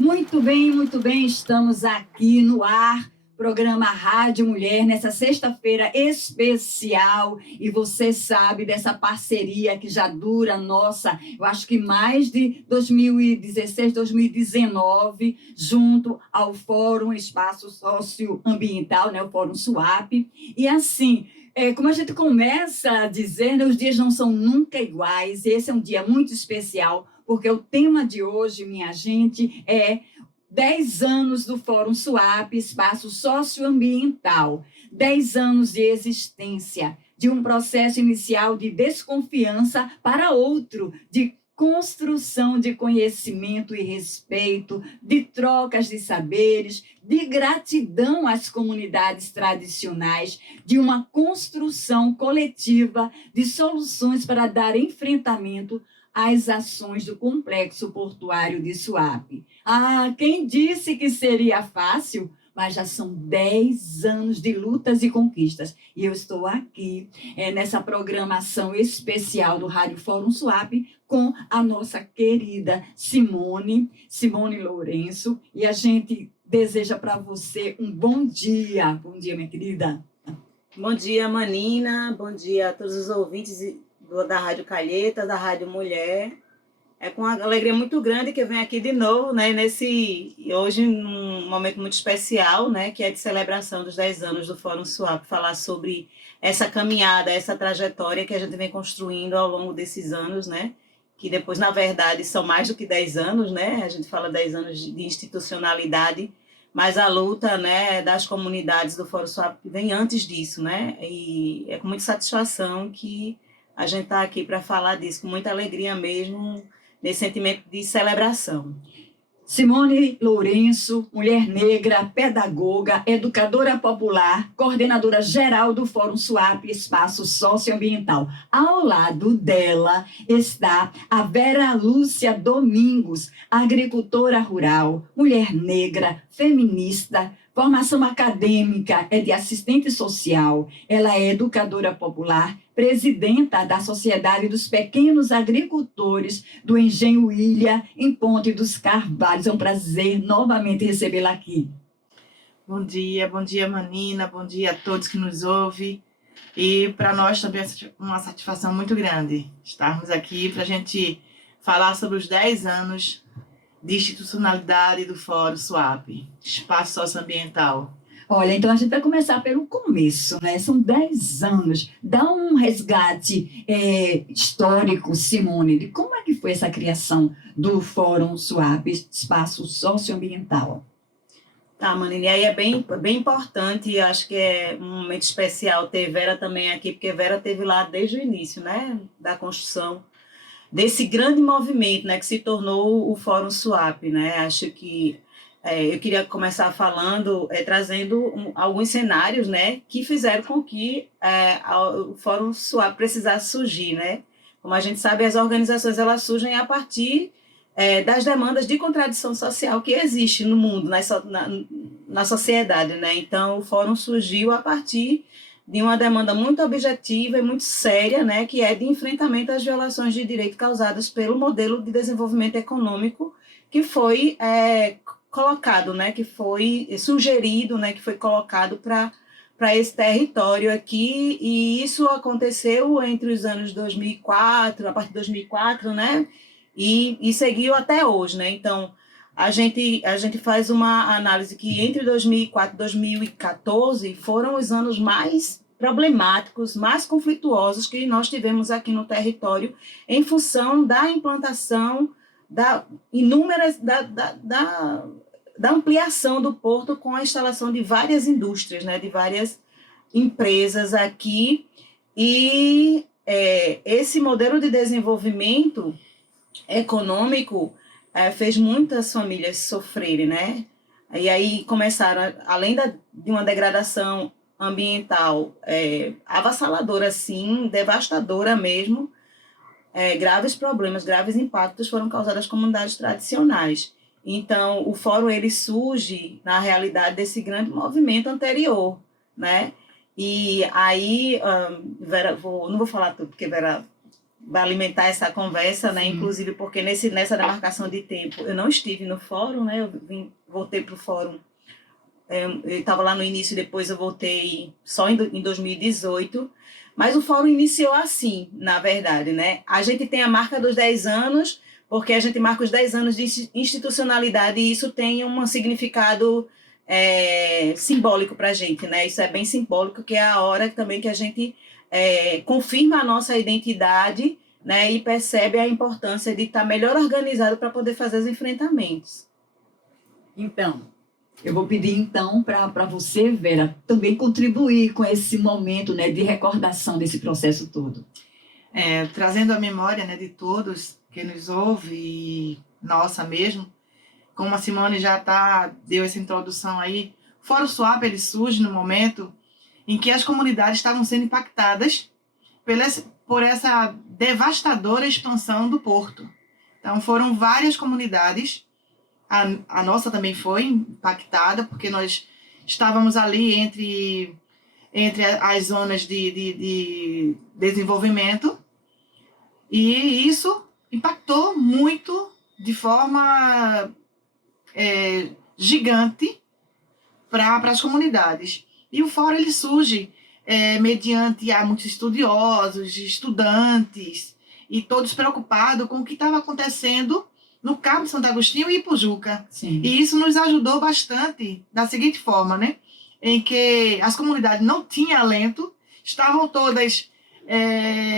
Muito bem, estamos aqui no ar, programa Rádio Mulher, nessa sexta-feira especial, e você sabe dessa parceria que já dura, nossa, eu acho que mais de 2016, 2019, junto ao Fórum Espaço Socioambiental, né, o Fórum SUAP, e assim... como a gente começa a dizer, né, os dias não são nunca iguais, e esse é um dia muito especial, porque o tema de hoje, minha gente, é 10 anos do Fórum SUAP, Espaço Socioambiental, 10 anos de existência, de um processo inicial de desconfiança para outro, de construção de conhecimento e respeito, de trocas de saberes, de gratidão às comunidades tradicionais, de uma construção coletiva de soluções para dar enfrentamento às ações do Complexo Portuário de Suape. Quem disse que seria fácil? Mas já são 10 anos de lutas e conquistas. E eu estou aqui nessa programação especial do Rádio Fórum SUAP com a nossa querida Simone Lourenço. E a gente deseja para você um bom dia. Bom dia, minha querida. Bom dia, Manina. Bom dia a todos os ouvintes da Rádio Calheta, da Rádio Mulher. É com uma alegria muito grande que eu venho aqui de novo, né, hoje num momento muito especial, né, que é de celebração dos 10 anos do Fórum SUAP, falar sobre essa caminhada, essa trajetória que a gente vem construindo ao longo desses anos, né, que depois, na verdade, são mais do que 10 anos, né, a gente fala 10 anos de institucionalidade, mas a luta, né, das comunidades do Fórum SUAP vem antes disso, né, e é com muita satisfação que a gente está aqui para falar disso, com muita alegria mesmo, nesse sentimento de celebração. Simone Lourenço, mulher negra, pedagoga, educadora popular, coordenadora geral do Fórum SUAP Espaço Socioambiental. Ao lado dela está a Vera Lúcia Domingos, agricultora rural, mulher negra, feminista, formação acadêmica é de assistente social, ela é educadora popular, presidenta da Sociedade dos Pequenos Agricultores do Engenho Ilha, em Ponte dos Carvalhos. É um prazer novamente recebê-la aqui. Bom dia, Manina, bom dia a todos que nos ouvem. E para nós também é uma satisfação muito grande estarmos aqui para a gente falar sobre os 10 anos de institucionalidade do Fórum SUAP, Espaço Socioambiental. Olha, então a gente vai começar pelo começo, né? São 10 anos. Dá um resgate histórico, Simone, de como é que foi essa criação do Fórum SUAP, Espaço Socioambiental. Tá, Manine, aí é bem importante, acho que é um momento especial ter Vera também aqui, porque Vera esteve lá desde o início, né, da construção desse grande movimento, né, que se tornou o Fórum SUAP, né, acho que eu queria começar falando, trazendo alguns cenários, né, que fizeram com que o Fórum SUAP precisasse surgir, né, como a gente sabe, as organizações, elas surgem a partir das demandas de contradição social que existe no mundo, na sociedade, né, então o Fórum surgiu a partir de uma demanda muito objetiva e muito séria, né, que é de enfrentamento às violações de direito causadas pelo modelo de desenvolvimento econômico que foi colocado, né, que foi sugerido, né, que foi colocado para esse território aqui, e isso aconteceu entre os anos 2004, a partir de 2004, né, e seguiu até hoje, né, então a gente faz uma análise que entre 2004 e 2014 foram os anos mais problemáticos, mais conflituosos que nós tivemos aqui no território em função da implantação da ampliação do porto com a instalação de várias indústrias, né, de várias empresas aqui, e esse modelo de desenvolvimento econômico fez muitas famílias sofrerem, né? E aí começaram, além de uma degradação ambiental avassaladora, assim, devastadora mesmo, graves problemas, graves impactos foram causados às comunidades tradicionais. Então, o fórum ele surge na realidade desse grande movimento anterior, né? E aí, Vera, não vou falar tudo, porque Vera alimentar essa conversa, né? Inclusive porque nessa demarcação de tempo eu não estive no fórum, né? Voltei para o fórum, eu estava lá no início, depois eu voltei só em 2018, mas o fórum iniciou assim, na verdade, né? A gente tem a marca dos 10 anos, porque a gente marca os 10 anos de institucionalidade e isso tem um significado simbólico para a gente, né? Isso é bem simbólico, que é a hora também que a gente confirma a nossa identidade, né? E percebe a importância de estar melhor organizado para poder fazer os enfrentamentos. Então, eu vou pedir então para você, Vera, também contribuir com esse momento, né, de recordação desse processo todo. Trazendo a memória, né, de todos que nos ouve e nossa mesmo, como a Simone já deu essa introdução aí, o Fórum SWAP ele surge no momento em que as comunidades estavam sendo impactadas por essa devastadora expansão do porto. Então foram várias comunidades, a nossa também foi impactada, porque nós estávamos ali entre as zonas de desenvolvimento, e isso impactou muito de forma gigante para as comunidades. E o fórum ele surge mediante muitos estudiosos, estudantes, e todos preocupados com o que estava acontecendo no Cabo de Santo Agostinho e Ipujuca. Sim. E isso nos ajudou bastante da seguinte forma, né? Em que as comunidades não tinham alento, estavam todas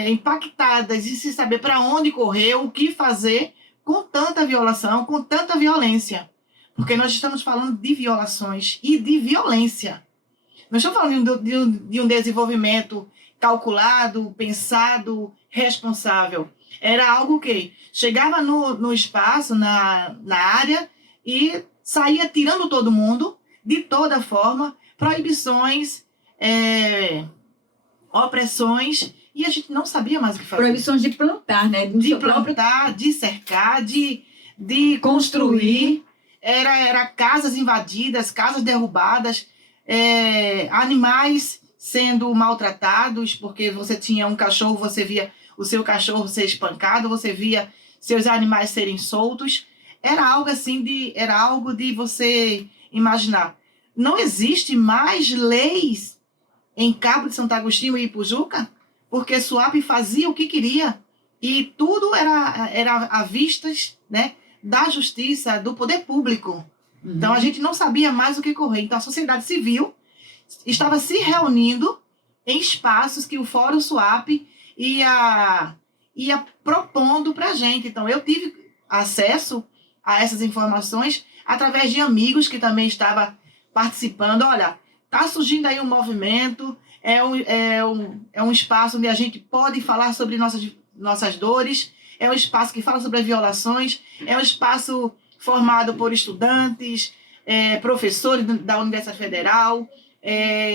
impactadas e sem saber para onde correr, o que fazer com tanta violação, com tanta violência. Porque nós estamos falando de violações e de violência. Nós estamos falando de um desenvolvimento calculado, pensado, responsável. Era algo que chegava no espaço, na área, e saía tirando todo mundo, de toda forma, proibições, opressões, e a gente não sabia mais o que fazer. Proibições de plantar, né? De plantar, de cercar, de construir. Era casas invadidas, casas derrubadas, animais sendo maltratados, porque você tinha um cachorro, você via o seu cachorro ser espancado, você via seus animais serem soltos. Era algo assim era algo de você imaginar. Não existe mais leis em Cabo de Santo Agostinho e Ipujuca, porque SWAP fazia o que queria e tudo era à vistas, né, da justiça, do poder público. Uhum. Então a gente não sabia mais o que correr. Então a sociedade civil estava se reunindo em espaços que o Fórum SWAP ia propondo para a gente. Então eu tive acesso a essas informações através de amigos que também estavam participando. Olha, está surgindo aí um movimento, é um espaço onde a gente pode falar sobre nossas dores, é um espaço que fala sobre as violações, é um espaço formado por estudantes, professores da Universidade Federal,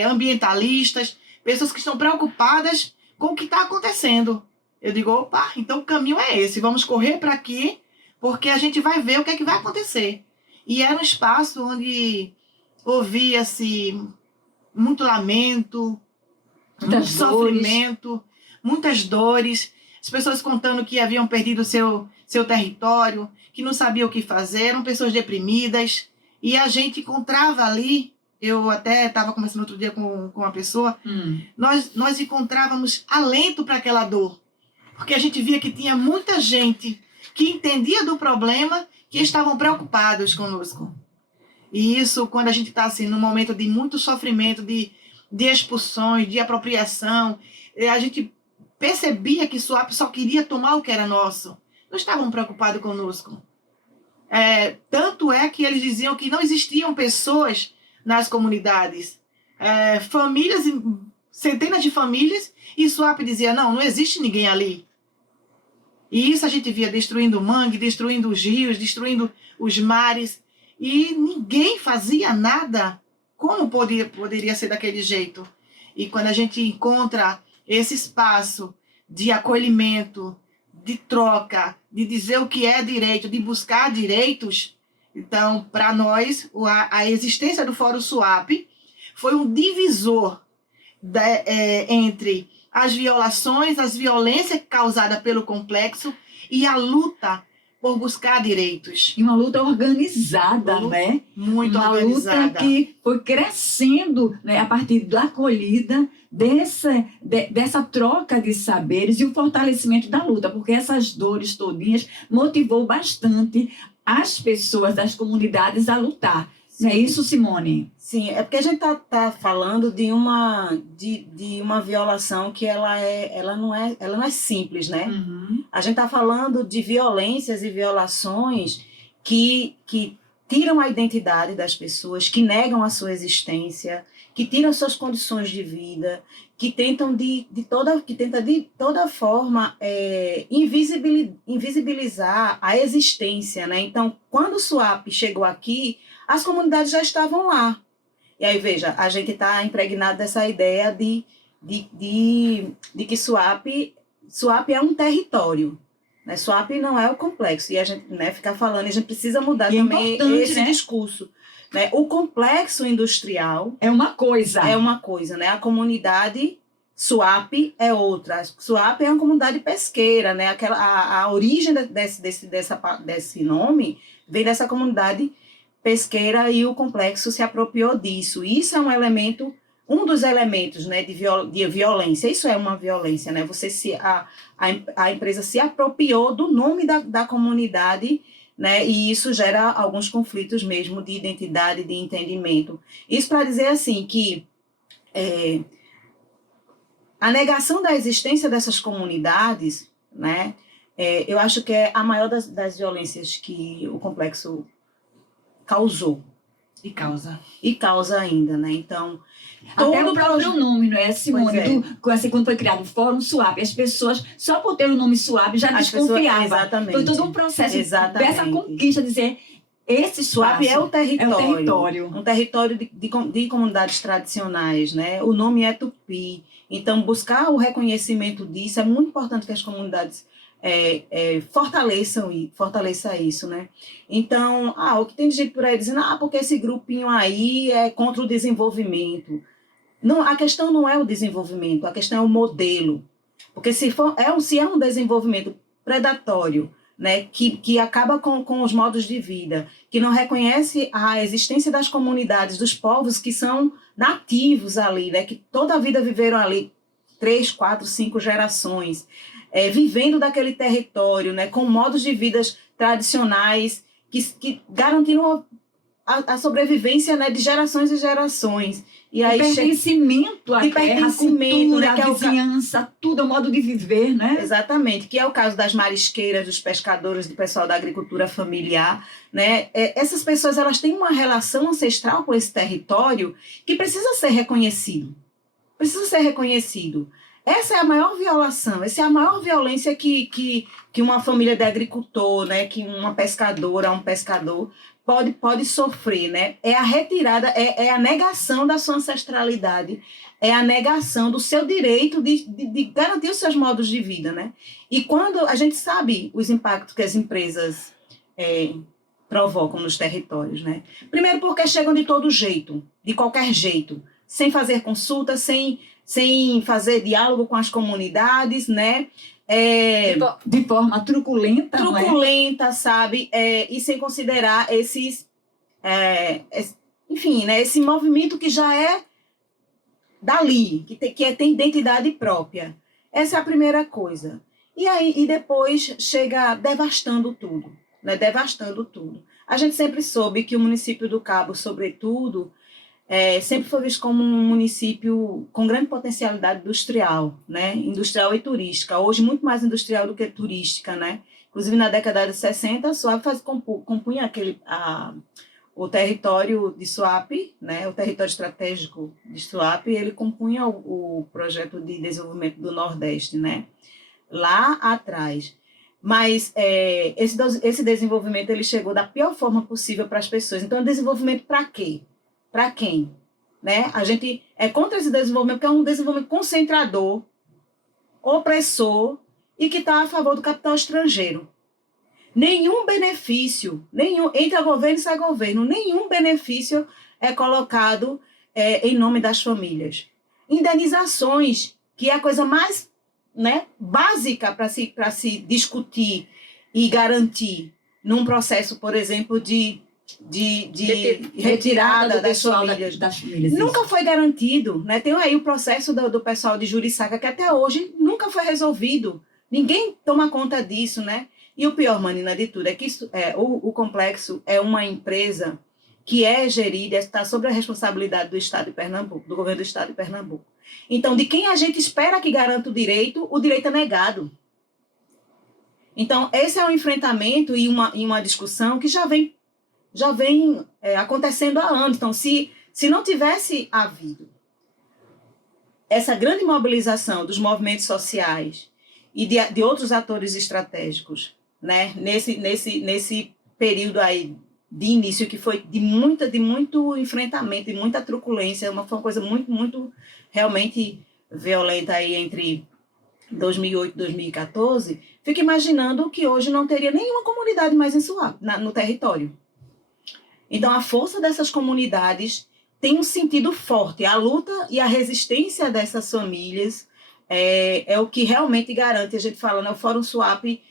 ambientalistas, pessoas que estão preocupadas com o que está acontecendo. Eu digo, opa, então o caminho é esse, vamos correr para aqui, porque a gente vai ver o que é que vai acontecer. E era um espaço onde ouvia-se muito lamento, muito sofrimento, muitas dores, as pessoas contando que haviam perdido seu território, que não sabiam o que fazer, eram pessoas deprimidas, e a gente encontrava ali, eu até estava conversando outro dia com uma pessoa, nós encontrávamos alento para aquela dor, porque a gente via que tinha muita gente que entendia do problema, que estavam preocupados conosco. E isso, quando a gente está assim, num momento de muito sofrimento, de expulsões, de apropriação, a gente percebia que SWAP só queria tomar o que era nosso. Não estavam preocupados conosco. Tanto é que eles diziam que não existiam pessoas nas comunidades. Famílias, centenas de famílias, e SWAP dizia, não existe ninguém ali. E isso a gente via destruindo o mangue, destruindo os rios, destruindo os mares, e ninguém fazia nada. Como poderia ser daquele jeito? E quando a gente encontra esse espaço de acolhimento, de troca, de dizer o que é direito, de buscar direitos, então, para nós, a existência do Fórum SWAP foi um divisor entre as violações, as violências causadas pelo complexo e a luta por buscar direitos. E uma luta organizada, né? Muito uma organizada. luta que foi crescendo, né, a partir da acolhida, dessa troca de saberes e o fortalecimento da luta, porque essas dores todinhas motivou bastante as pessoas das comunidades a lutar. Não é isso, Simone? Sim, é porque a gente tá falando de uma violação que ela não é simples, né? Uhum. A gente está falando de violências e violações que tiram a identidade das pessoas, que negam a sua existência, que tiram suas condições de vida, que tentam de toda forma invisibilizar a existência, né? Então, quando o SUAP chegou aqui, as comunidades já estavam lá. E aí, veja, a gente está impregnado dessa ideia de que SUAP é um território. Né? SUAP não é o complexo. E a gente, né, ficar falando, a gente precisa mudar E também esse, né, discurso. Né? O complexo industrial é uma coisa. Né? A comunidade SUAP é outra. SUAP é uma comunidade pesqueira. Né? A origem desse nome vem dessa comunidade pesqueira e o complexo se apropriou disso. Isso é um dos elementos, né, de violência. Isso é uma violência, né? A empresa se apropriou do nome da comunidade, né? E isso gera alguns conflitos mesmo de identidade, de entendimento. Isso para dizer assim que a negação da existência dessas comunidades, né? Eu acho que é a maior das violências que o complexo causou. E causa ainda, né? Então, até o próprio nome, não é, Simone? Quando foi criado o Fórum SUAP, as pessoas, só por ter o nome SUAP, já desconfiavam. Exatamente. Foi todo um processo dessa conquista, dizer, esse SUAP é o território. Um território de comunidades tradicionais, né? O nome é Tupi. Então, buscar o reconhecimento disso é muito importante que as comunidades fortaleça isso, né? Então, o que tem de gente por aí dizendo, porque esse grupinho aí é contra o desenvolvimento. Não, a questão não é o desenvolvimento, a questão é o modelo. Porque se é um desenvolvimento predatório, né, que acaba com os modos de vida, que não reconhece a existência das comunidades, dos povos que são nativos ali, né, que toda a vida viveram ali 3, 4, 5 gerações, vivendo daquele território, né, com modos de vida tradicionais que garantiram a sobrevivência, né, de gerações e gerações. E aí pertencimento à terra, a cultura, a vizinhança, tudo é o modo de viver, né? Exatamente, que é o caso das marisqueiras, dos pescadores, do pessoal da agricultura familiar, né? Essas pessoas, elas têm uma relação ancestral com esse território que precisa ser reconhecido. Essa é a maior violação, essa é a maior violência que uma família de agricultor, né, que uma pescadora, um pescador pode sofrer, né? É a retirada, é a negação da sua ancestralidade, é a negação do seu direito de garantir os seus modos de vida, né? E quando a gente sabe os impactos que as empresas provocam nos territórios, né? Primeiro porque chegam de todo jeito, de qualquer jeito, sem fazer consulta, sem fazer diálogo com as comunidades, né? De forma truculenta, sabe? E sem considerar enfim, né? Esse movimento que já é dali, que tem identidade própria. Essa é a primeira coisa. E depois chega devastando tudo, né? Devastando tudo. A gente sempre soube que o município do Cabo, sobretudo, sempre foi visto como um município com grande potencialidade industrial, né? Industrial e turística. Hoje, muito mais industrial do que turística, né? Inclusive, na década de 60, a SUAP compunha o território de SUAP, né? O território estratégico de SUAP, ele compunha o projeto de desenvolvimento do Nordeste, né? Lá atrás. Mas esse desenvolvimento ele chegou da pior forma possível para as pessoas. Então, desenvolvimento para quê? Para quem? Né? A gente é contra esse desenvolvimento, porque é um desenvolvimento concentrador, opressor e que está a favor do capital estrangeiro. Nenhum benefício, entra governo e sai governo, nenhum benefício é colocado em nome das famílias. Indenizações que é a coisa mais, né, básica para se discutir e garantir num processo, por exemplo, de retirada das famílias. Nunca foi garantido, né? Tem aí o processo do pessoal de Juriçaca, que até hoje nunca foi resolvido. Ninguém toma conta disso, né? E o pior, Manina, de tudo, é que o complexo é uma empresa que é gerida, está sob a responsabilidade do Estado de Pernambuco, do governo do Estado de Pernambuco. Então, de quem a gente espera que garanta o direito é negado. Então, esse é um enfrentamento e uma discussão que já vem acontecendo há anos. Então, se não tivesse havido essa grande mobilização dos movimentos sociais e de outros atores estratégicos, né, nesse período aí de início, que foi de muito enfrentamento, de muita truculência, foi uma coisa muito, muito realmente violenta aí entre 2008 e 2014, fico imaginando que hoje não teria nenhuma comunidade mais em Suape, no território. Então, a força dessas comunidades tem um sentido forte. A luta e a resistência dessas famílias é o que realmente garante. A gente fala, né, o Fórum Suape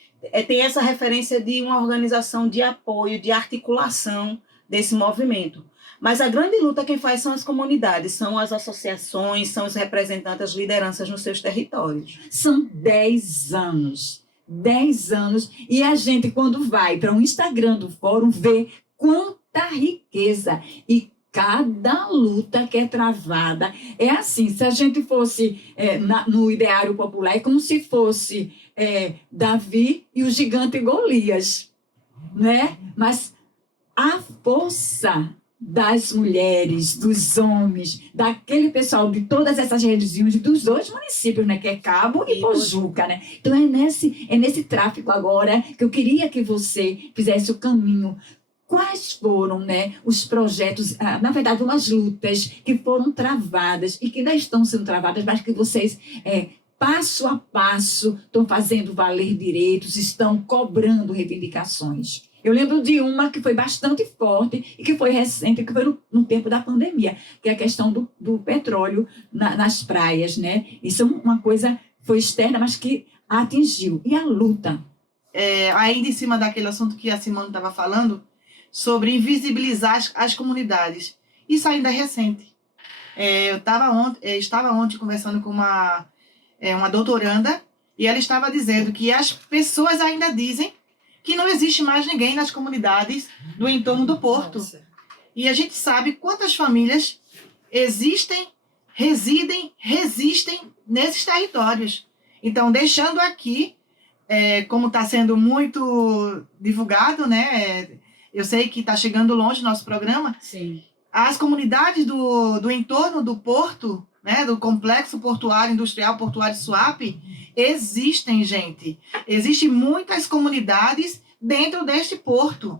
tem essa referência de uma organização de apoio, de articulação desse movimento. Mas a grande luta quem faz são as comunidades, são as associações, são os representantes, as lideranças nos seus territórios. São 10 anos. 10 anos. E a gente, quando vai para o Instagram do Fórum, vê quanta riqueza e cada luta que é travada. É assim, se a gente fosse no ideário popular, é como se fosse Davi e o gigante Golias, né? Mas a força das mulheres, dos homens, daquele pessoal de todas essas regiões, dos 2 municípios, né, que é Cabo e Pojuca, né? Então é nesse tráfico agora que eu queria que você fizesse o caminho. Quais foram, né, os projetos, na verdade, umas lutas que foram travadas e que ainda estão sendo travadas, mas que vocês, passo a passo, estão fazendo valer direitos, estão cobrando reivindicações? Eu lembro de uma que foi bastante forte e que foi recente, que foi no tempo da pandemia, que é a questão do petróleo nas praias, né? Isso é uma coisa, foi externa, mas que atingiu. E a luta? Ainda em cima daquele assunto que a Simone estava falando, sobre invisibilizar as comunidades. Isso ainda é recente. Eu estava ontem conversando com uma doutoranda e ela estava dizendo que as pessoas ainda dizem que não existe mais ninguém nas comunidades do entorno do porto. Nossa. E a gente sabe quantas famílias existem, resistem nesses territórios. Então, deixando aqui, como está sendo muito divulgado, né? Eu sei que está chegando longe o nosso programa. Sim. As comunidades do entorno do porto, né, do complexo portuário, industrial portuário de Suape, existem, gente. Existem muitas comunidades dentro deste porto.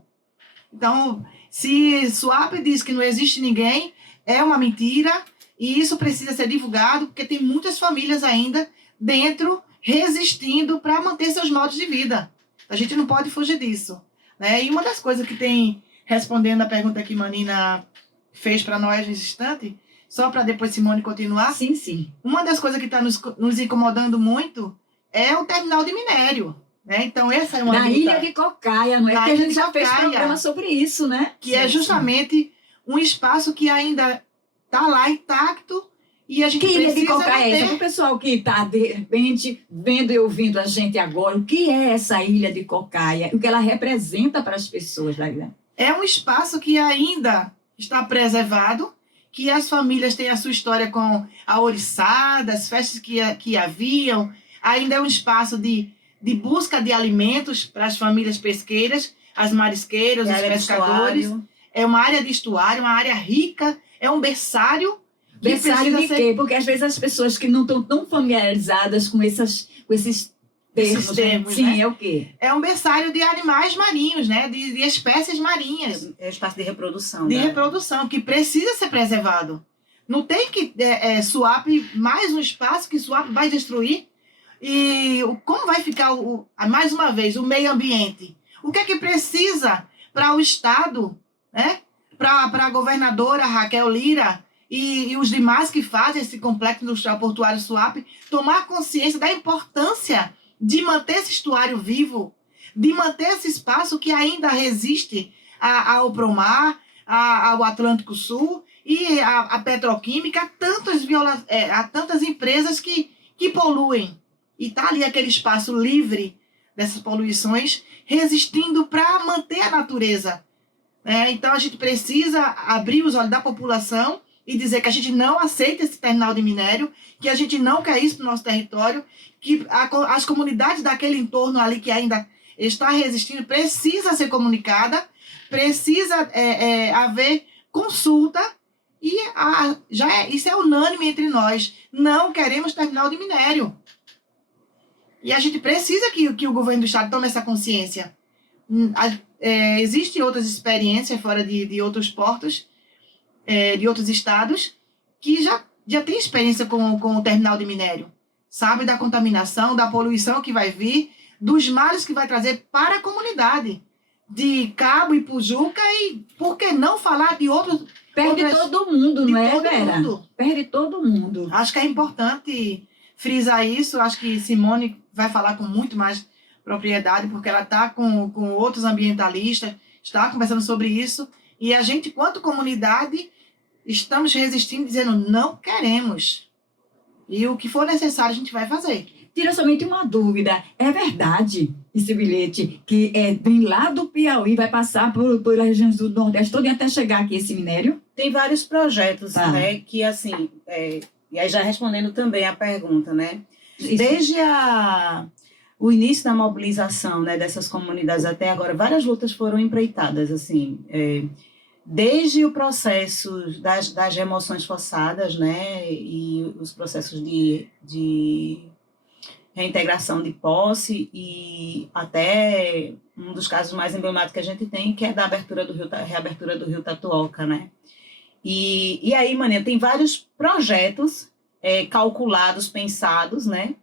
Então, se Suape diz que não existe ninguém, é uma mentira, e isso precisa ser divulgado, porque tem muitas famílias ainda dentro, resistindo para manter seus modos de vida. A gente não pode fugir disso. Né? E uma das coisas que tem, respondendo a pergunta que Manina fez para nós nesse instante, só para depois Simone continuar. Sim, sim. Uma das coisas que está nos incomodando muito é o terminal de minério. Né? Então, essa é uma luta. Ilha de Cocaia, não é? Porque a gente já fez programa sobre isso, né? Que sim, é justamente um espaço que ainda está lá intacto. E a gente Ilha de Cocaia? Para o pessoal que está, de repente, vendo e ouvindo a gente agora, o que é essa Ilha de Cocaia? O que ela representa para as pessoas da ilha? É um espaço que ainda está preservado, que as famílias têm a sua história com a ouriçada, as festas que haviam. Ainda é um espaço de busca de alimentos para as famílias pesqueiras, as marisqueiras, os pescadores. É uma área de estuário, uma área rica, é um berçário. Berçário de quê? Porque às vezes as pessoas que não estão tão familiarizadas com esses termos, sim, né? É o quê? É um berçário de animais marinhos, né? De espécies marinhas. É espaço de reprodução. De reprodução, que precisa ser preservado. Não tem que Suape, mais um espaço que Suape vai destruir. E como vai ficar, mais uma vez, o meio ambiente? O que é que precisa para o Estado, né? Para a governadora Raquel Lira e os demais que fazem esse complexo industrial portuário Suape tomar consciência da importância de manter esse estuário vivo, de manter esse espaço que ainda resiste ao Promar, ao Atlântico Sul e à petroquímica, a tantas empresas que poluem. E está ali aquele espaço livre dessas poluições, resistindo para manter a natureza. Então, a gente precisa abrir os olhos da população e dizer que a gente não aceita esse terminal de minério, que a gente não quer isso para o nosso território, que as comunidades daquele entorno ali que ainda está resistindo precisa ser comunicada, precisa haver consulta e isso é unânime entre nós. Não queremos terminal de minério. E a gente precisa que o governo do estado tome essa consciência. Existem outras experiências fora de outros portos, de outros estados, que já tem experiência com o terminal de minério. Sabe da contaminação, da poluição que vai vir, dos males que vai trazer para a comunidade. De Cabo e Pujuca e, por que não falar de outros... Perde todo mundo, não é, Vera? Mundo. Perde todo mundo. Acho que é importante frisar isso. Acho que Simone vai falar com muito mais propriedade, porque ela está com outros ambientalistas, está conversando sobre isso. E a gente, quanto comunidade, estamos resistindo, dizendo não queremos. E o que for necessário, a gente vai fazer. Tira somente uma dúvida. É verdade esse bilhete que vem lá do Piauí, vai passar pela região do Nordeste toda até chegar aqui esse minério? Tem vários projetos, né, que assim, e aí já respondendo também a pergunta, né, desde o início da mobilização, né, dessas comunidades até agora, várias lutas foram empreitadas, assim, desde o processo das remoções forçadas, né, e os processos de reintegração de posse e até um dos casos mais emblemáticos que a gente tem, que é da reabertura do Rio Tatuoca, né? E aí, Maninha, tem vários projetos calculados, pensados, né?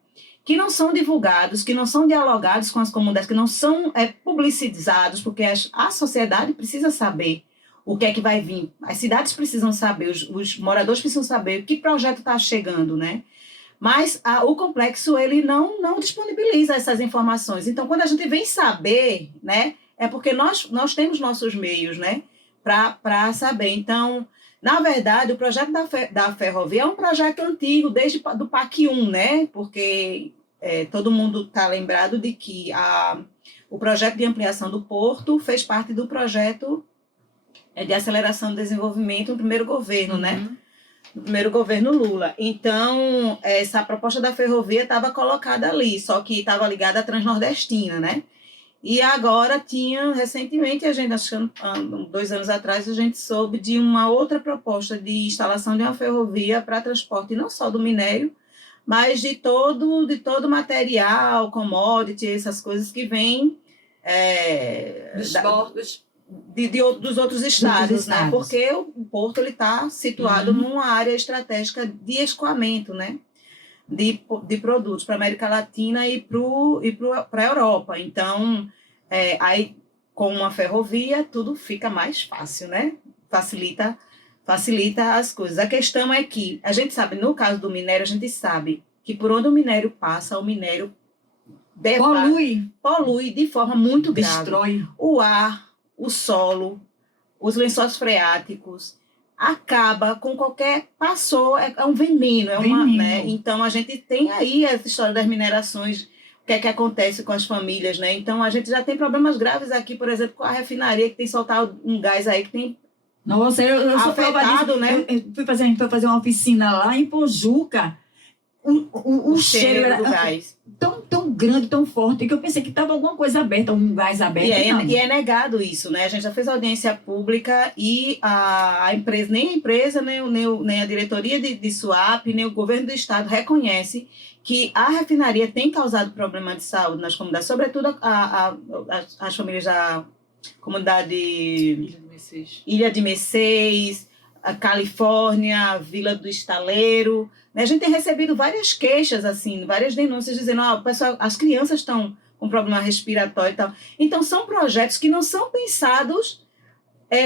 Que não são divulgados, que não são dialogados com as comunidades, que não são publicizados, porque a sociedade precisa saber o que é que vai vir. As cidades precisam saber, os moradores precisam saber que projeto está chegando, né? Mas o complexo, ele não disponibiliza essas informações. Então, quando a gente vem saber, né, é porque nós temos nossos meios, né, para saber. Então, na verdade, o projeto da ferrovia é um projeto antigo, desde do PAC 1, né, porque todo mundo está lembrado de que o projeto de ampliação do porto fez parte do projeto de aceleração do desenvolvimento no primeiro governo, né? No primeiro governo Lula. Então, essa proposta da ferrovia estava colocada ali, só que estava ligada à Transnordestina, né? E agora recentemente, acho que 2 anos atrás, a gente soube de uma outra proposta de instalação de uma ferrovia para transporte não só do minério, mas de todo material, commodity, essas coisas que vêm dos outros estados, né? Porque o porto está situado numa área estratégica de escoamento, né? De produtos para a América Latina e para a Europa. Então, aí com uma ferrovia tudo fica mais fácil, né? Facilita as coisas. A questão é que a gente sabe, no caso do minério, a gente sabe que por onde o minério passa, o minério polui de forma muito grave. Destrói o ar, o solo, os lençóis freáticos, acaba com passou, é um veneno, né? Então a gente tem aí essa história das minerações, o que é que acontece com as famílias, né? Então a gente já tem problemas graves aqui, por exemplo, com a refinaria que tem soltado um gás aí que tem sou afetado, né? Eu fui fazer uma oficina lá em Pojuca. O cheiro do gás tão grande, tão forte, que eu pensei que estava alguma coisa aberta, um gás aberto. E é negado isso, né? A gente já fez audiência pública e a empresa, nem a diretoria de Suape, nem o governo do estado reconhece que a refinaria tem causado problema de saúde nas comunidades, sobretudo as famílias da comunidade Ilha de Mercedes, a Califórnia, a Vila do Estaleiro. A gente tem recebido várias queixas, assim, várias denúncias dizendo que as crianças estão com problema respiratório e tal. Então, são projetos que não são pensados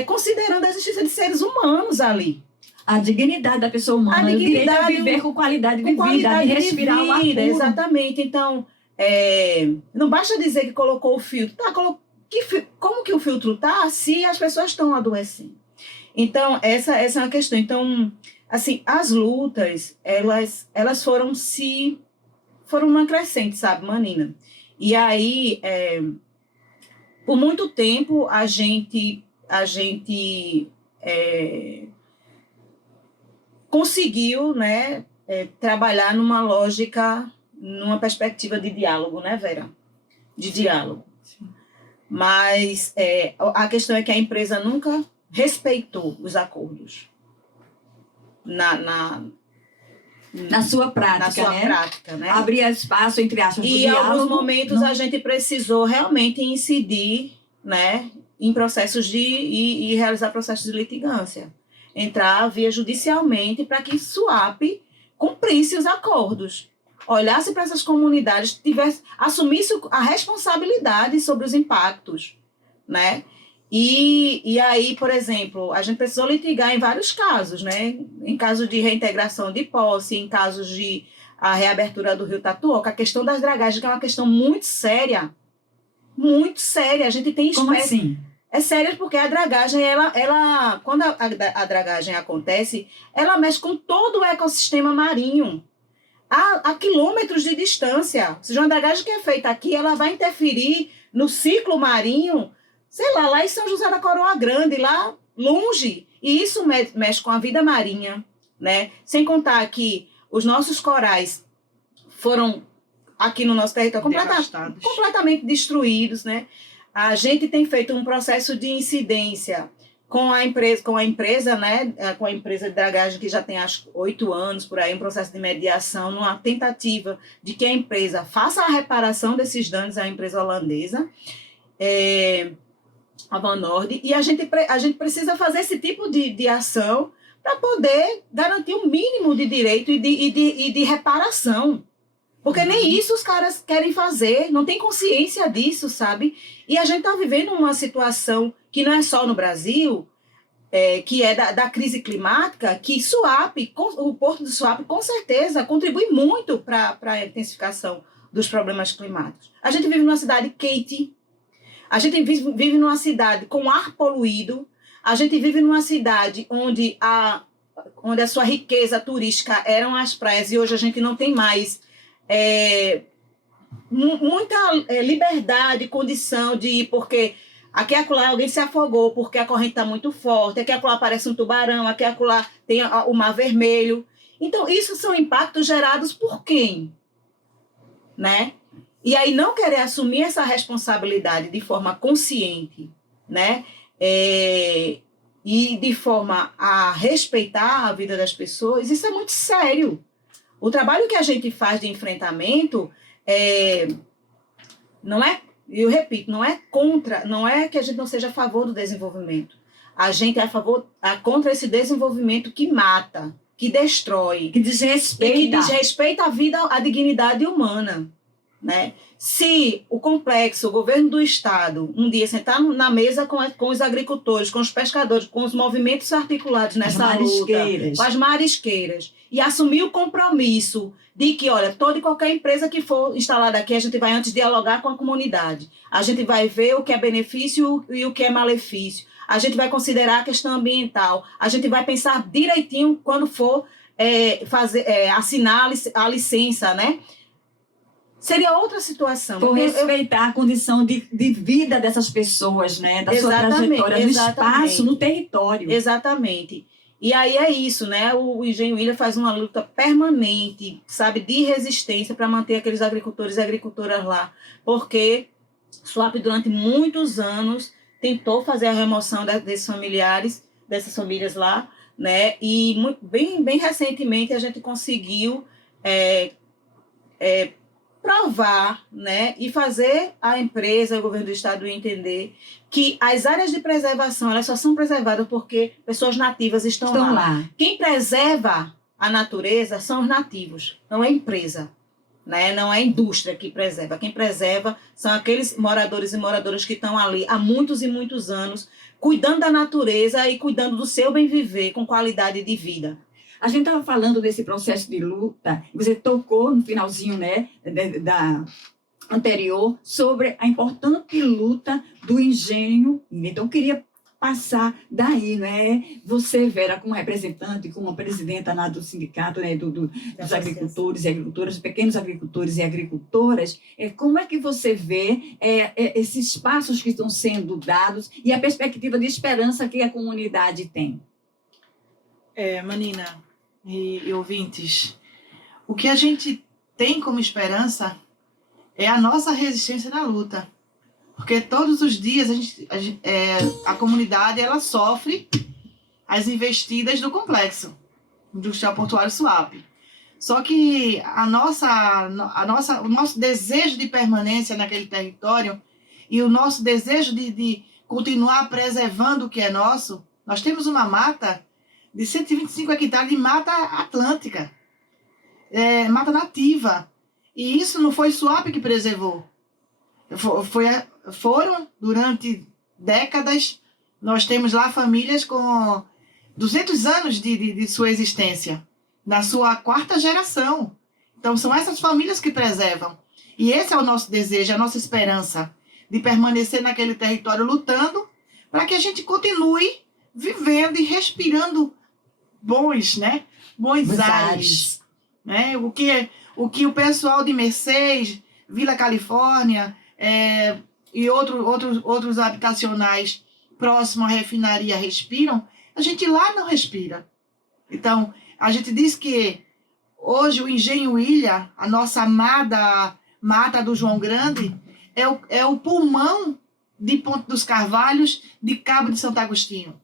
considerando a existência de seres humanos ali. A dignidade da pessoa humana, o direito a viver com qualidade de vida, de respirar o ar puro. Exatamente. Então, não basta dizer que colocou o filtro. Como que o filtro está se as pessoas estão adoecendo? Então, essa é uma questão. Então, assim, as lutas, elas foram uma crescente, sabe, Manina? E aí, por muito tempo, a gente conseguiu, né, trabalhar numa lógica, numa perspectiva de diálogo, né, Vera? De diálogo. Sim. Mas a questão é que a empresa nunca respeitou os acordos na sua prática, né? Abrir espaço, entre aspas, do diálogo. E em alguns momentos a gente precisou realmente incidir, né, em processos e realizar processos de litigância. Entrar via judicialmente para que SUAP cumprisse os acordos. Olhasse para essas comunidades, assumisse a responsabilidade sobre os impactos, né? E aí, por exemplo, a gente precisou litigar em vários casos, né? Em casos de reintegração de posse, em casos de a reabertura do Rio Tatuoca, a questão das dragagens, que é uma questão muito séria. Muito séria. A gente tem Como assim? É séria porque a dragagem, quando a dragagem acontece, ela mexe com todo o ecossistema marinho. A quilômetros de distância. Ou seja, uma dragagem que é feita aqui, ela vai interferir no ciclo marinho, sei lá em São José da Coroa Grande, lá longe. E isso mexe com a vida marinha, né? Sem contar que os nossos corais foram, aqui no nosso território, completamente destruídos, né? A gente tem feito um processo de incidência com a empresa, né? Com a empresa de dragagem, que já tem acho 8 anos por aí, um processo de mediação, numa tentativa de que a empresa faça a reparação desses danos, à empresa holandesa, a Van Nord, e a gente precisa fazer esse tipo de ação para poder garantir um mínimo de direito e de reparação. Porque nem isso os caras querem fazer, não tem consciência disso, sabe? E a gente está vivendo uma situação que não é só no Brasil, que é da crise climática, que o Porto de Suape, com certeza, contribui muito para a intensificação dos problemas climáticos. A gente vive numa cidade quente, a gente vive numa cidade com ar poluído, a gente vive numa cidade onde a sua riqueza turística eram as praias e hoje a gente não tem mais muita liberdade, condição de ir, porque aqui e acolá alguém se afogou, porque a corrente está muito forte, aqui e acolá aparece um tubarão, aqui e acolá tem o Mar Vermelho. Então, isso são impactos gerados por quem? Né? E aí não querer assumir essa responsabilidade de forma consciente, né? E de forma a respeitar a vida das pessoas, isso é muito sério. O trabalho que a gente faz de enfrentamento não é, eu repito, não é que a gente não seja a favor do desenvolvimento. A gente é contra esse desenvolvimento que mata, que destrói, que desrespeita a vida, a dignidade humana, né? Se o governo do Estado, um dia sentar na mesa com os agricultores, com os pescadores, com os movimentos articulados nessa luta, com as marisqueiras, e assumir o compromisso de que, olha, toda e qualquer empresa que for instalada aqui, a gente vai antes dialogar com a comunidade. A gente vai ver o que é benefício e o que é malefício. A gente vai considerar a questão ambiental. A gente vai pensar direitinho quando for assinar a licença, né? Seria outra situação. Por respeitar a condição de vida dessas pessoas, né? Da sua trajetória, no espaço, no território. Exatamente. E aí é isso, né? O Engenho Ilha faz uma luta permanente, sabe, de resistência para manter aqueles agricultores e agricultoras lá. Porque Suape, durante muitos anos, tentou fazer a remoção desses familiares, dessas famílias lá, né? E bem recentemente a gente conseguiu provar, né, e fazer a empresa, o governo do estado entender que as áreas de preservação, elas só são preservadas porque pessoas nativas estão lá. Quem preserva a natureza são os nativos, não é a empresa, né? Não é a indústria que preserva. Quem preserva são aqueles moradores e moradoras que estão ali há muitos e muitos anos, cuidando da natureza e cuidando do seu bem viver com qualidade de vida. A gente estava falando desse processo de luta, você tocou no finalzinho, né, da anterior, sobre a importante luta do engenho. Então, eu queria passar daí, né? Você, Vera, como representante, como presidenta lá do sindicato, né, dos agricultores e agricultoras, pequenos agricultores e agricultoras, como é que você vê esses passos que estão sendo dados e a perspectiva de esperança que a comunidade tem? Manina e ouvintes, o que a gente tem como esperança é a nossa resistência na luta. Porque todos os dias a comunidade ela sofre as investidas do complexo industrial portuário Suape. Só que o nosso desejo de permanência naquele território e o nosso desejo de continuar preservando o que é nosso, nós temos uma mata de 125 hectares de mata atlântica, mata nativa. E isso não foi Suape que preservou. Foram durante décadas. Nós temos lá famílias com 200 anos de sua existência, na sua 4ª geração. Então, são essas famílias que preservam. E esse é o nosso desejo, a nossa esperança, de permanecer naquele território lutando para que a gente continue vivendo e respirando bons ares. Né? O que o pessoal de Mercedes, Vila Califórnia e outros habitacionais próximos à refinaria respiram, a gente lá não respira. Então, a gente diz que hoje o Engenho Ilha, a nossa amada mata do João Grande, é o pulmão de Ponte dos Carvalhos, de Cabo de Santo Agostinho.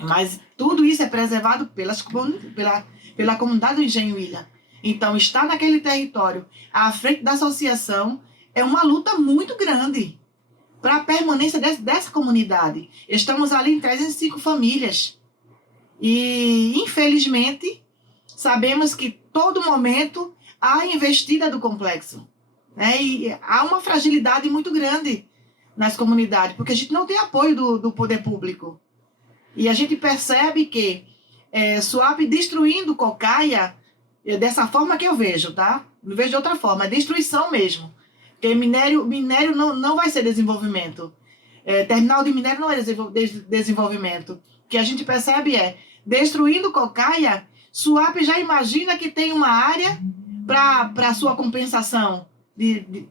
Mas tudo isso é preservado pela comunidade do Engenho Ilha. Então, estar naquele território, à frente da associação, é uma luta muito grande para a permanência dessa comunidade. Estamos ali em 305 famílias. E, infelizmente, sabemos que todo momento há investida do complexo. Né? E há uma fragilidade muito grande nas comunidades, porque a gente não tem apoio do poder público. E a gente percebe que Suape destruindo Cocaia, dessa forma que eu vejo, tá? Não vejo de outra forma, é destruição mesmo. Porque minério não vai ser desenvolvimento. Terminal de minério não é desenvolvimento. O que a gente percebe destruindo Cocaia, Suape já imagina que tem uma área para sua compensação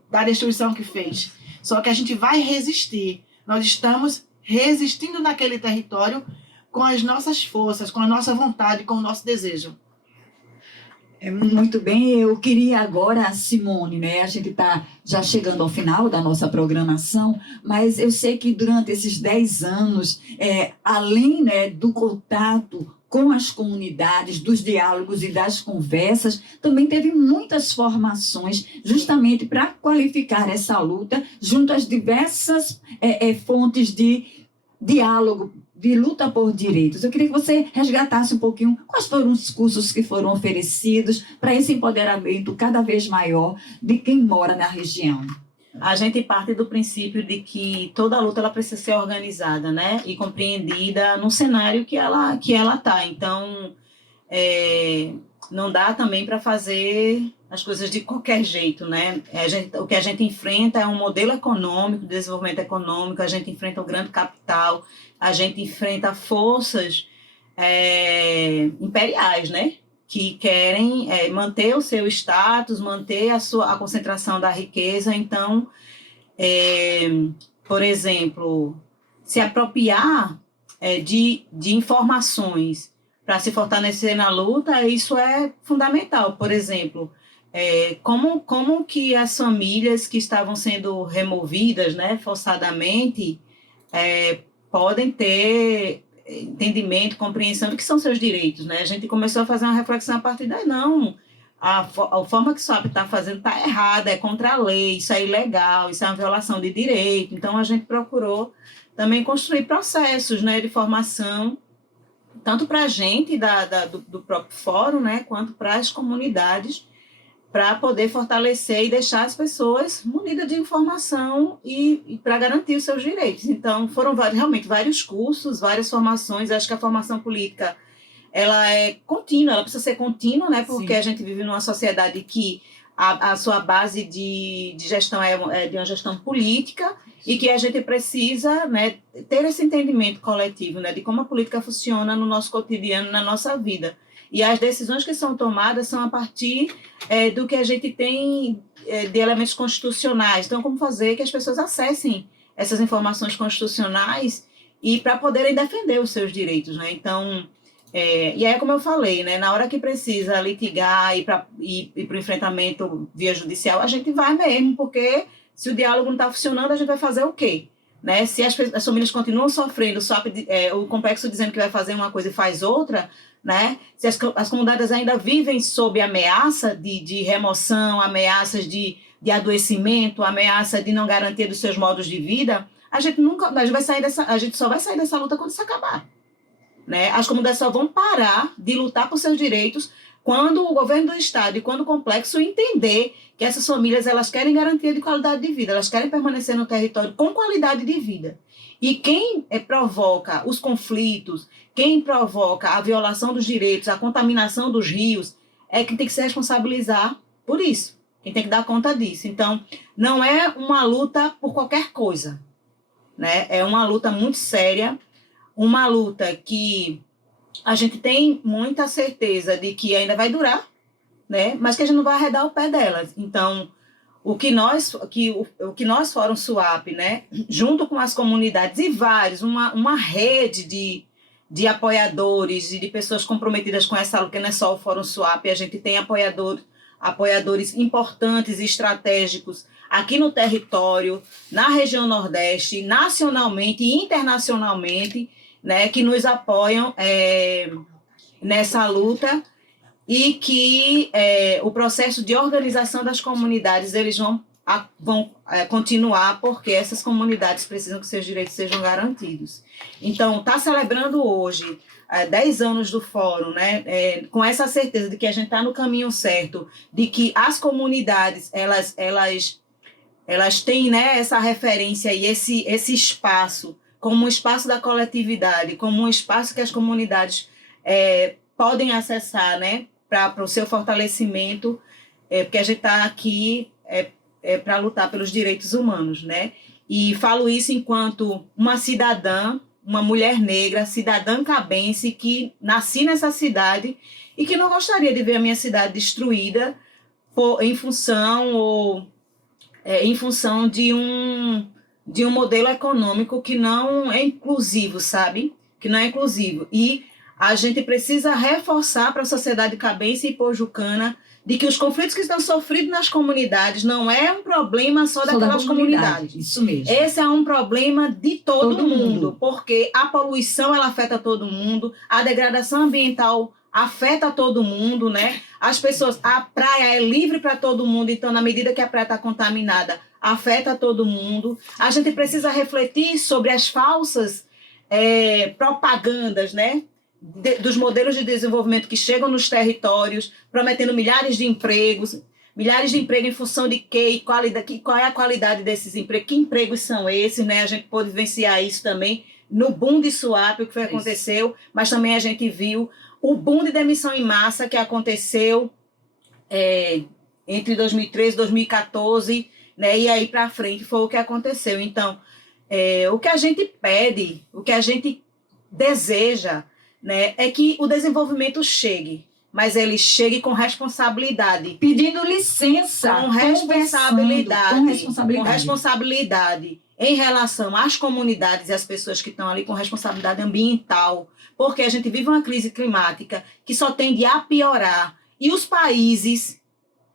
da destruição que fez. Só que a gente vai resistir. Nós estamos resistindo naquele território com as nossas forças, com a nossa vontade, com o nosso desejo. Muito bem, eu queria agora, Simone, né? A gente está já chegando ao final da nossa programação, mas eu sei que durante esses 10 anos, além, né, do contato com as comunidades, dos diálogos e das conversas, também teve muitas formações justamente para qualificar essa luta junto às diversas fontes de diálogo, de luta por direitos. Eu queria que você resgatasse um pouquinho quais foram os cursos que foram oferecidos para esse empoderamento cada vez maior de quem mora na região. A gente parte do princípio de que toda luta ela precisa ser organizada, né, e compreendida no cenário que ela está. Então, não dá também para fazer as coisas de qualquer jeito, né? O que a gente enfrenta é um modelo econômico, desenvolvimento econômico, a gente enfrenta um grande capital, a gente enfrenta forças imperiais, né? Que querem manter o seu status, manter a concentração da riqueza. Então, por exemplo, se apropriar de informações para se fortalecer na luta, isso é fundamental. Por exemplo, como que as famílias que estavam sendo removidas, né, forçadamente, podem ter entendimento, compreensão do que são seus direitos, né? A gente começou a fazer uma reflexão a partir daí, não, a forma que o Suape está fazendo está errada, é contra a lei, isso é ilegal, isso é uma violação de direito. Então, a gente procurou também construir processos, né, de formação, tanto para a gente do próprio fórum, né, quanto para as comunidades, para poder fortalecer e deixar as pessoas munidas de informação e para garantir os seus direitos. Então, foram realmente vários cursos, várias formações. Acho que a formação política ela é contínua, ela precisa ser contínua, né? Porque a gente vive numa sociedade que a sua base de gestão é de uma gestão política e que a gente precisa, né, ter esse entendimento coletivo, né, de como a política funciona no nosso cotidiano, na nossa vida. E as decisões que são tomadas são a partir do que a gente tem de elementos constitucionais. Então, como fazer que as pessoas acessem essas informações constitucionais e para poderem defender os seus direitos, né? Então, e aí, como eu falei, né, na hora que precisa litigar e para o enfrentamento via judicial, a gente vai mesmo, porque se o diálogo não está funcionando, a gente vai fazer o quê? Né? Se as famílias continuam sofrendo, o complexo dizendo que vai fazer uma coisa e faz outra, né? Se as comunidades ainda vivem sob ameaça de remoção, ameaças de adoecimento, ameaça de não garantia dos seus modos de vida, a gente só vai sair dessa luta quando isso acabar. Né? As comunidades só vão parar de lutar por seus direitos quando o governo do Estado e quando o complexo entender que essas famílias elas querem garantia de qualidade de vida, elas querem permanecer no território com qualidade de vida. E quem provoca os conflitos, quem provoca a violação dos direitos, a contaminação dos rios, é quem tem que se responsabilizar por isso, quem tem que dar conta disso. Então, não é uma luta por qualquer coisa, né? É uma luta muito séria, uma luta que a gente tem muita certeza de que ainda vai durar, né? Mas que a gente não vai arredar o pé delas. Então, o que nós Fórum SUAP, né? Junto com as comunidades e uma rede de apoiadores e de pessoas comprometidas com essa luta, que não é só o Fórum SUAP, a gente tem apoiadores importantes e estratégicos aqui no território, na região Nordeste, nacionalmente e internacionalmente, né, que nos apoiam nessa luta e que o processo de organização das comunidades eles vão continuar porque essas comunidades precisam que seus direitos sejam garantidos. Então, está celebrando hoje 10 anos do Fórum, né, com essa certeza de que a gente está no caminho certo, de que as comunidades elas têm, né, essa referência e esse espaço como um espaço da coletividade, como um espaço que as comunidades podem acessar, né, para o seu fortalecimento, porque a gente está aqui para lutar pelos direitos humanos, né? E falo isso enquanto uma cidadã, uma mulher negra, cidadã cabense, que nasci nessa cidade e que não gostaria de ver a minha cidade destruída em função de um modelo econômico que não é inclusivo, sabe? Que não é inclusivo. E a gente precisa reforçar para a sociedade cabense e pojucana de que os conflitos que estão sofridos nas comunidades não é um problema só daquelas comunidades. Isso mesmo. Esse é um problema de todo mundo, porque a poluição ela afeta todo mundo, a degradação ambiental afeta todo mundo, né? As pessoas, a praia é livre para todo mundo, então na medida que a praia está contaminada, afeta todo mundo. A gente precisa refletir sobre as falsas propagandas, né? Dos modelos de desenvolvimento que chegam nos territórios, prometendo milhares de empregos em função de quê e qual é a qualidade desses empregos, que empregos são esses, né? A gente pôde vivenciar isso também no boom de SUAP, o que aconteceu, mas também a gente viu o boom de demissão em massa que aconteceu entre 2013 e 2014, né? E aí para frente foi o que aconteceu. Então, o que a gente pede, o que a gente deseja, né, é que o desenvolvimento chegue, mas ele chegue com responsabilidade. Pedindo licença. Com responsabilidade em relação às comunidades e às pessoas que estão ali, com responsabilidade ambiental, porque a gente vive uma crise climática que só tende a piorar e os países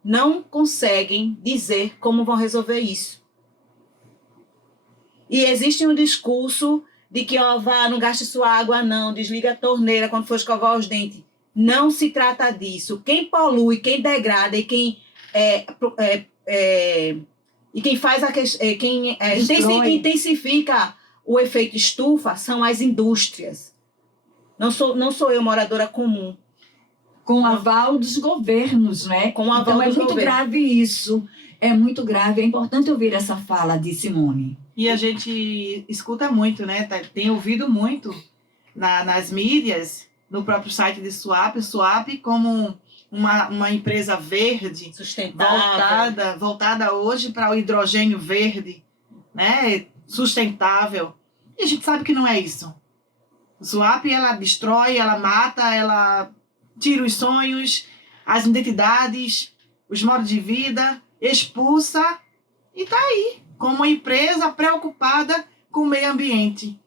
não conseguem dizer como vão resolver isso. E existe um discurso de que, não gaste sua água não, desliga a torneira quando for escovar os dentes. Não se trata disso. Quem polui, quem degrada e quem faz quem intensifica o efeito estufa são as indústrias. Não sou eu moradora comum. Com aval dos governos, né? Com aval então é dos muito governos. grave isso. É muito grave. É importante ouvir essa fala de Simone. E a gente escuta muito, né? Tem ouvido muito nas mídias, no próprio site de Suape, Suape como uma empresa verde, Sustentável. voltada hoje para o hidrogênio verde, né? Sustentável. E a gente sabe que não é isso. O Suape, ela destrói, ela mata, ela tira os sonhos, as identidades, os modos de vida, expulsa e está aí, como uma empresa preocupada com o meio ambiente.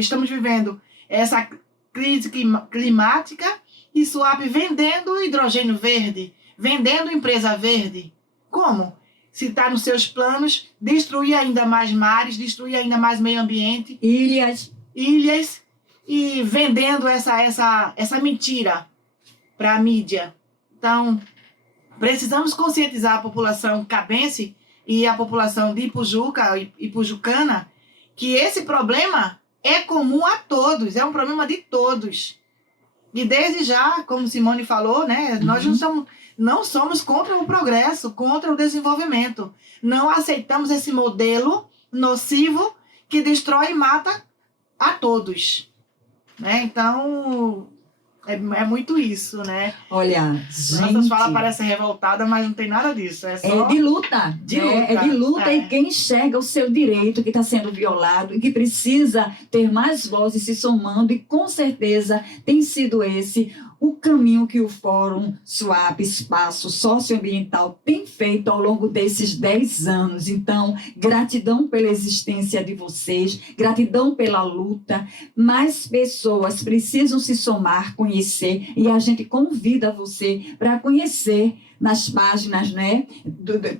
Estamos vivendo essa crise climática e Suape vendendo hidrogênio verde, vendendo empresa verde. Como? Se está nos seus planos, destruir ainda mais mares, destruir ainda mais meio ambiente. Ilhas. E vendendo essa mentira para a mídia. Então, precisamos conscientizar a população cabense e a população de Ipujuca e Ipujucana que esse problema é comum a todos, é um problema de todos. E desde já, como Simone falou, né, nós não somos contra o progresso, contra o desenvolvimento. Não aceitamos esse modelo nocivo que destrói e mata a todos. Né? Então, é muito isso, né? Olha, Nossas gente... falas parecem revoltadas, mas não tem nada disso. É só... de luta. É de luta. É. E quem enxerga o seu direito que está sendo violado e que precisa ter mais vozes se somando, e com certeza tem sido esse o caminho que o Fórum Suape Espaço Socioambiental tem feito ao longo desses 10 anos. Então, gratidão pela existência de vocês, gratidão pela luta. Mais pessoas precisam se somar, conhecer, e a gente convida você para conhecer nas páginas, né,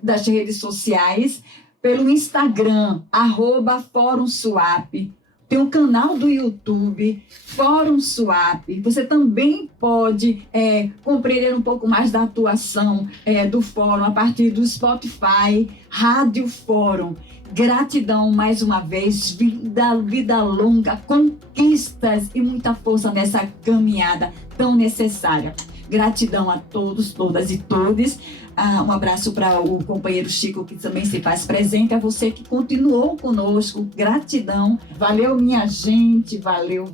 das redes sociais, pelo Instagram, @Fórum Suape. Tem um canal do YouTube, Fórum Suape. Você também pode compreender um pouco mais da atuação do Fórum a partir do Spotify, Rádio Fórum. Gratidão mais uma vez, vida longa, conquistas e muita força nessa caminhada tão necessária. Gratidão a todos, todas e todes. Um abraço para o companheiro Chico, que também se faz presente. A você que continuou conosco. Gratidão. Valeu, minha gente. Valeu.